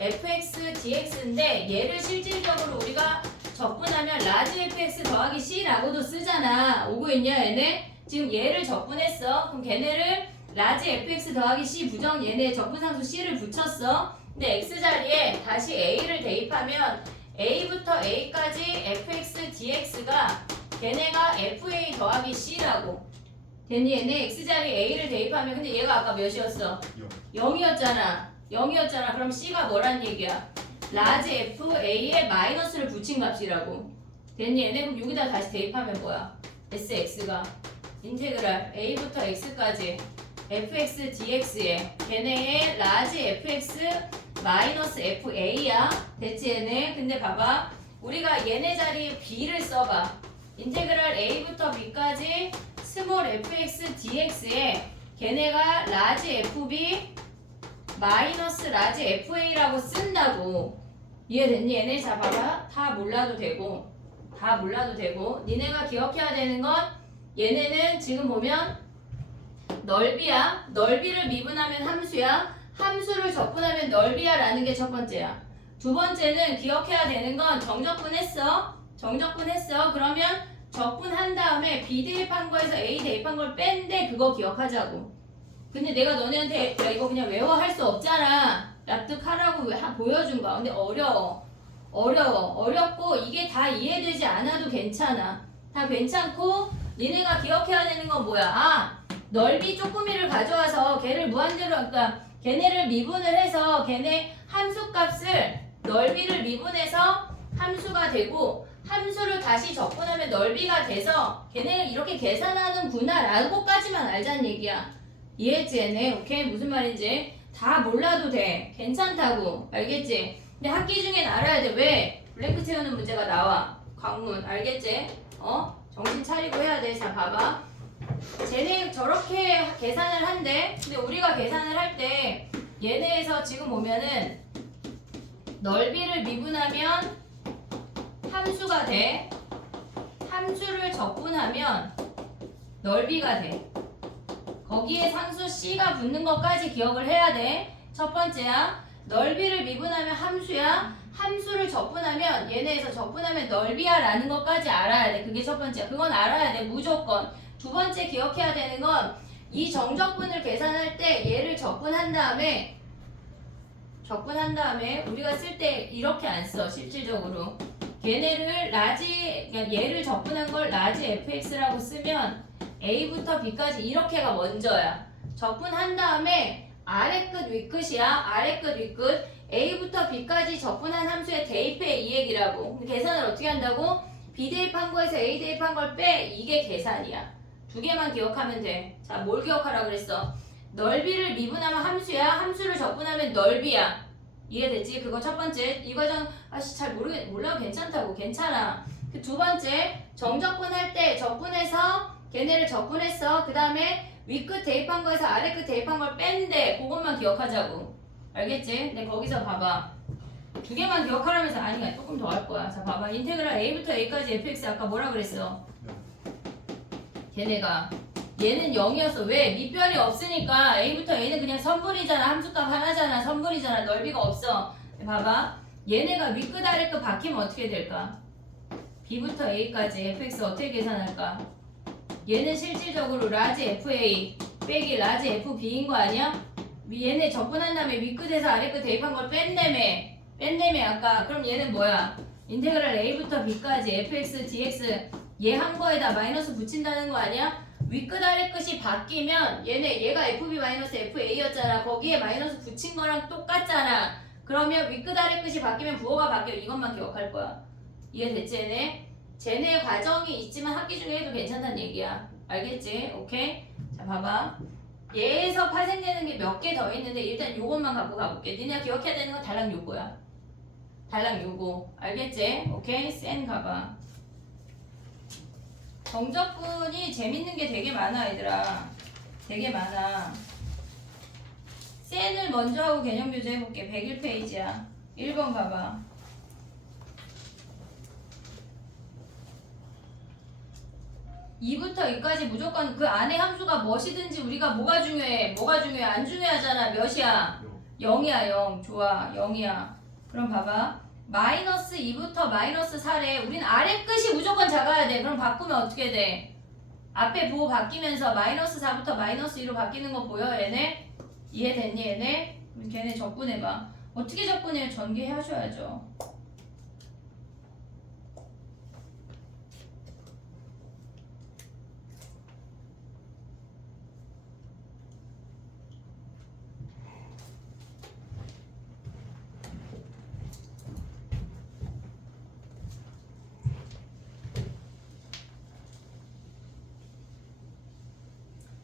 fx dx인데 얘를 실질적으로 우리가 적분하면 라지 fx 더하기 c라고도 쓰잖아. 오고 있냐 얘네? 지금 얘를 적분했어. 그럼 걔네를 라지 fx 더하기 c 부정 얘네 적분상수 c를 붙였어. 근데 x자리에 다시 a를 대입하면 a부터 a까지 fx dx가 걔네가 fa 더하기 c라고. 됐니 얘네? x자리에 a를 대입하면 근데 얘가 아까 몇이었어? 0이었잖아. 0이었잖아. 그럼 c가 뭐란 얘기야? 라지 FA에 마이너스를 붙인 값이라고. 됐니 얘네? 그럼 여기다 다시 대입하면 뭐야? SX가 인테그랄 A부터 X까지 fx dx에 걔네의 라지 fx 마이너스 FA야. 됐지 얘네? 근데 봐봐. 우리가 얘네 자리에 B를 써봐. 인테그랄 A부터 B까지 스몰 fx dx에 걔네가 라지 FB 마이너스 라지 FA라고 쓴다고. 이해됐니 얘네? 자 봐봐. 다 몰라도 되고 다 몰라도 되고 니네가 기억해야 되는 건 얘네는 지금 보면 넓이야. 넓이를 미분하면 함수야. 함수를 적분하면 넓이야 라는 게 첫 번째야. 두 번째는 기억해야 되는 건 정적분했어. 정적분했어. 그러면 적분한 다음에 B 대입한 거에서 A 대입한 걸 뺀데 그거 기억하자고. 근데 내가 너네한테 야 이거 그냥 외워 할 수 없잖아. 납득하라고 보여준 거야. 근데 어려워. 어렵고 이게 다 이해되지 않아도 괜찮아. 다 괜찮고 니네가 기억해야 되는 건 뭐야? 아 넓이 쪼꾸미를 가져와서 걔를 무한대로 그러니까 걔네를 미분을 해서 걔네 함수값을 넓이를 미분해서 함수가 되고 함수를 다시 적분하면 넓이가 돼서 걔네를 이렇게 계산하는구나 라는 것까지만 알자는 얘기야. 이해했지 얘네? 오케이? 무슨 말인지 다 몰라도 돼. 괜찮다고. 알겠지? 근데 학기 중엔 알아야 돼. 왜? 블랭크 채우는 문제가 나와. 광문. 알겠지? 정신 차리고 해야 돼. 자 봐봐. 쟤네 저렇게 계산을 한대. 근데 우리가 계산을 할 때 얘네에서 지금 보면은 넓이를 미분하면 함수가 돼. 함수를 적분하면 넓이가 돼. 거기에 상수 C가 붙는 것까지 기억을 해야 돼. 첫 번째야. 넓이를 미분하면 함수야. 함수를 적분하면 얘네에서 적분하면 넓이야 라는 것까지 알아야 돼. 그게 첫 번째야. 그건 알아야 돼. 무조건. 두 번째 기억해야 되는 건 이 정적분을 계산할 때 얘를 적분한 다음에 우리가 쓸 때 이렇게 안 써. 실질적으로. 얘네를 그러니까 얘를 적분한 걸 라지 fx라고 쓰면 a부터 b까지 이렇게가 먼저야. 적분한 다음에 아래 끝 위 끝이야. 아래 끝 위 끝. a부터 b까지 적분한 함수에 대입해 이 얘기라고. 근데 계산을 어떻게 한다고? b 대입한 거에서 a 대입한 걸 빼. 이게 계산이야. 두 개만 기억하면 돼. 자, 뭘 기억하라 그랬어? 넓이를 미분하면 함수야. 함수를 적분하면 넓이야. 이해됐지? 그거 첫 번째. 이 과정 잘 몰라. 괜찮다고. 괜찮아. 그 두 번째, 정적분 할 때 적분해서 걔네를 적분했어. 그 다음에 윗끝 대입한 거에서 아래끝 대입한 걸 뺀대. 그것만 기억하자고. 알겠지? 근데 거기서 봐봐. 두 개만 기억하라면서 아니가 조금 더 할 거야. 자 봐봐. 인테그랄 a부터 a까지 fx 아까 뭐라 그랬어? 걔네가 얘는 0이었어. 왜? 밑변이 없으니까 a부터 a는 그냥 선분이잖아. 함수값 하나잖아. 선분이잖아. 넓이가 없어. 봐봐. 얘네가 윗끝 아래끝 바뀌면 어떻게 될까? b부터 a까지 fx 어떻게 계산할까? 얘는 실질적으로 라지 fa 빼기 라지 fb인 거 아니야? 얘네 적분한 다음에 윗끝에서 아래끝 대입한 걸 뺀다며 아까. 그럼 얘는 뭐야? 인테그랄 a부터 b까지 fx dx 얘 한 거에다 마이너스 붙인다는 거 아니야? 윗끝 아래끝이 바뀌면 얘가 fb-fa였잖아. 거기에 마이너스 붙인 거랑 똑같잖아. 그러면 윗끝 아래끝이 바뀌면 부호가 바뀌어. 이것만 기억할 거야. 이해됐지 얘네? 쟤네 과정이 있지만 학기 중에 해도 괜찮다는 얘기야. 알겠지? 오케이? 자 봐봐. 얘에서 파생되는 게 몇 개 더 있는데 일단 요것만 갖고 가볼게. 니네가 기억해야 되는 건 달랑 요거야. 달랑 요거. 알겠지? 오케이? 센 가봐. 정적분이 재밌는 게 되게 많아 얘들아. 되게 많아. 센을 먼저 하고 개념 교재 해볼게. 101페이지야. 1번 가봐. 2부터 2까지 무조건 그 안에 함수가 무엇이든지 우리가 뭐가 중요해? 안 중요하잖아. 몇이야? 0이야 0. 좋아 0이야. 그럼 봐봐. 마이너스 2부터 마이너스 4래. 우린 아래 끝이 무조건 작아야 돼. 그럼 바꾸면 어떻게 돼? 앞에 부호 바뀌면서 마이너스 4부터 마이너스 2로 바뀌는 거 보여 얘네? 이해됐니 얘네? 걔네 적분해봐. 어떻게 적분해요? 전개하셔야죠.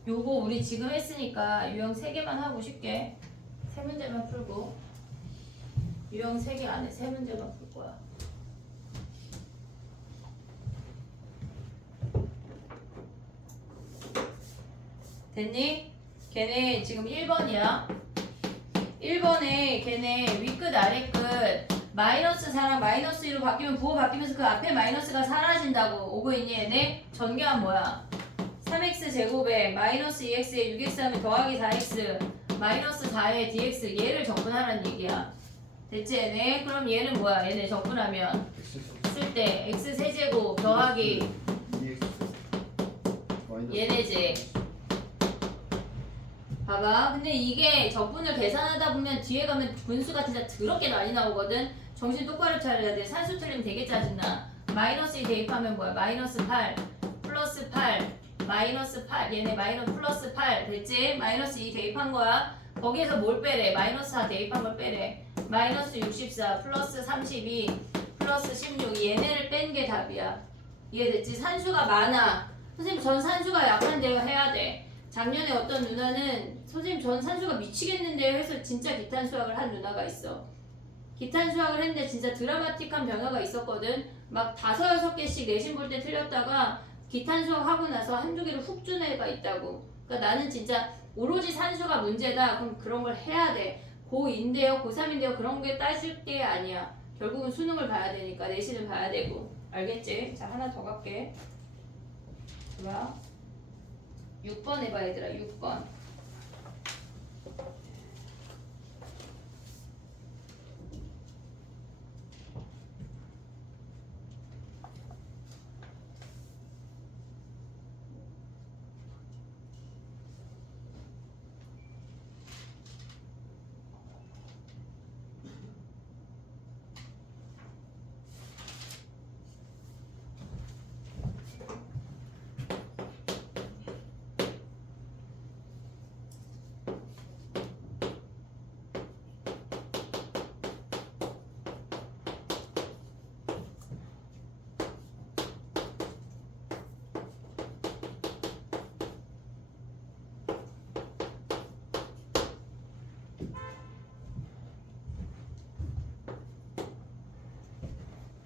요거 우리 지금 했으니까 유형 3개만 하고 쉽게 3문제만 풀고 유형 3개 안에 3문제만 풀 거야. 됐니? 걔네 지금 1번이야. 1번에 걔네 윗끝 아래끝 마이너스 4랑 마이너스 2로 바뀌면 부호 바뀌면서 그 앞에 마이너스가 사라진다고. 오고 있니 얘네? 전개한 뭐야? 3x 제곱에 마이너스 2x에 6x 하면 더하기 4x 마이너스 4에 dx 얘를 적분하라는 얘기야. 됐지 얘네? 그럼 얘는 뭐야? 얘네 적분하면 쓸 때 x 세제곱 더하기 얘네지. 봐봐. 근데 이게 적분을 계산하다 보면 뒤에 가면 분수가 진짜 더럽게 많이 나오거든. 정신 똑바로 차려야 돼. 산수 틀리면 되게 짜증나. 마이너스 2 대입하면 뭐야? 마이너스 8 플러스 8 마이너스 8 얘네 마이너스 플러스 8 됐지? 마이너스 2 대입한 거야. 거기에서 뭘 빼래? 마이너스 4 대입한 걸 빼래. 마이너스 64 플러스 32 플러스 16 얘네를 뺀 게 답이야. 이해됐지? 산수가 많아. 선생님 전 산수가 약한데요 해야 돼. 작년에 어떤 누나는 선생님 전 산수가 미치겠는데요 해서 진짜 기탄 수학을 한 누나가 있어. 기탄 수학을 했는데 진짜 드라마틱한 변화가 있었거든. 막 5-6개씩 내신 볼 때 틀렸다가 기탄 수학 하고 나서 한두 개를 훅 준 애가 있다고. 그러니까 나는 진짜 오로지 산수가 문제다. 그럼 그런 걸 해야 돼. 고2인데요, 고3인데요 그런 게 따질 게 아니야. 결국은 수능을 봐야 되니까 내신을 봐야 되고. 알겠지? 자 하나 더 갈게. 뭐야? 6번 해봐 얘들아. 6번.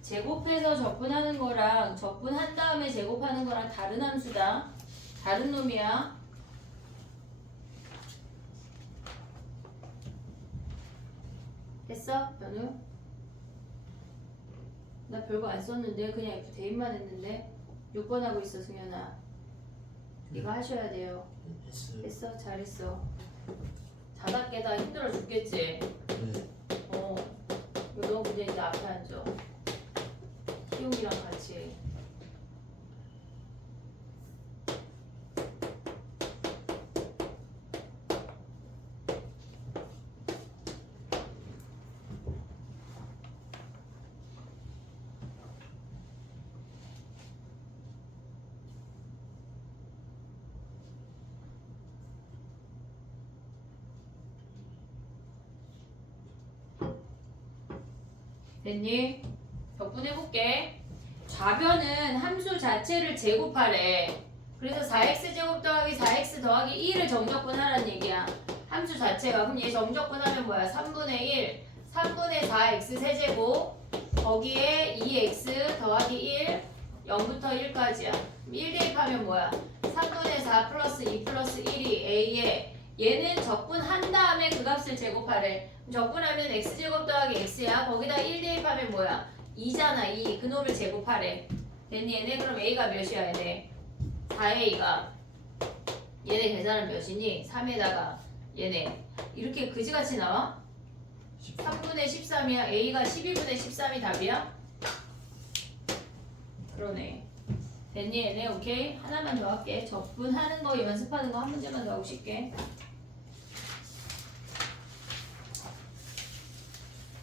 제곱해서 적분하는 거랑 적분한 다음에 제곱하는 거랑 다른 함수다. 다른 놈이야. 했어? 변우? 나 별거 안 썼는데 그냥 F 대입만 했는데 6번 하고 있어 승현아. 이거 하셔야 돼요. 했어요. 했어? 잘했어. 자다 깨다 힘들어 죽겠지? 네. 너 그냥 이제 앞에 앉아. 희용이랑 같이. 됐니? 적분해볼게. 좌변은 함수 자체를 제곱하래. 그래서 4x제곱 더하기 4x 더하기 1을 정적분하라는 얘기야. 함수 자체가. 그럼 얘 정적분하면 뭐야? 3분의 1, 3분의 4x 세제곱 거기에 2x 더하기 1, 0부터 1까지야. 1 대입하면 뭐야? 3분의 4 플러스 2 플러스 1이 a에 얘는 적분한 다음에 그 값을 제곱하래. 적분하면 x제곱 더하기 x야. 거기다 1 대입하면 뭐야? 2잖아. 2. 그놈을 제곱하래. 됐니 얘네? 그럼 a가 몇이야 얘네? 4a가 얘네 계산은 몇이니? 3에다가 얘네 이렇게 그지같이 나와? 3분의 13이야. a가 12분의 13이 답이야? 그러네. 됐니 얘네? 오케이? 하나만 더 할게. 적분하는 거 연습하는 거 한 문제만 더 하고 쉽게.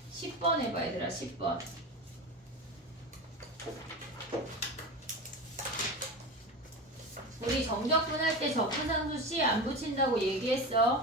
10번 해봐 얘들아. 10번. 우리 정적분할 때 적분상수 C 안 붙인다고 얘기했어.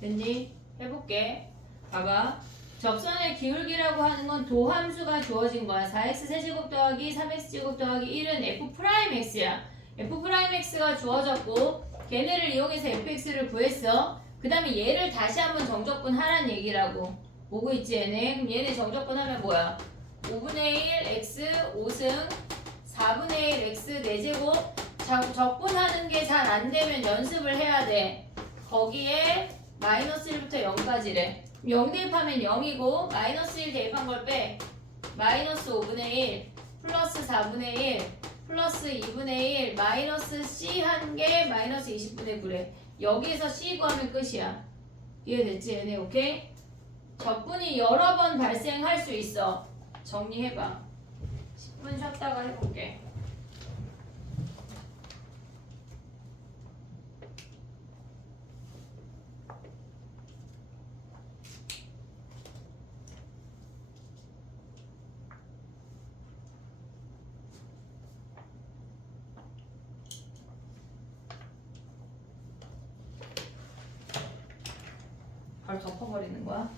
됐니? 해볼게. 봐봐. 접선의 기울기라고 하는 건 도함수가 주어진 거야. 4x 세제곱 더하기 3x 제곱 더하기 1은 f'x야. f'x가 주어졌고 걔네를 이용해서 fx를 구했어. 그 다음에 얘를 다시 한번 정적분 하란 얘기라고. 오고 있지 얘네. 그럼 얘네 정적분 하면 뭐야? 5분의 1 x 5승 4분의 1 x 4제곱 적분하는 게 잘 안 되면 연습을 해야 돼. 거기에 마이너스 1부터 0까지래. 0 대입하면 0이고 마이너스 1 대입한 걸 빼. 마이너스 5분의 1 플러스 4분의 1 플러스 2분의 1 마이너스 c 한 개 마이너스 20분의 9래. 여기에서 c 구하면 끝이야. 이해됐지 얘네? 오케이? 적분이 여러 번 발생할 수 있어. 정리해봐. 10분 쉬었다가 해볼게. 바로 덮어버리는 거야.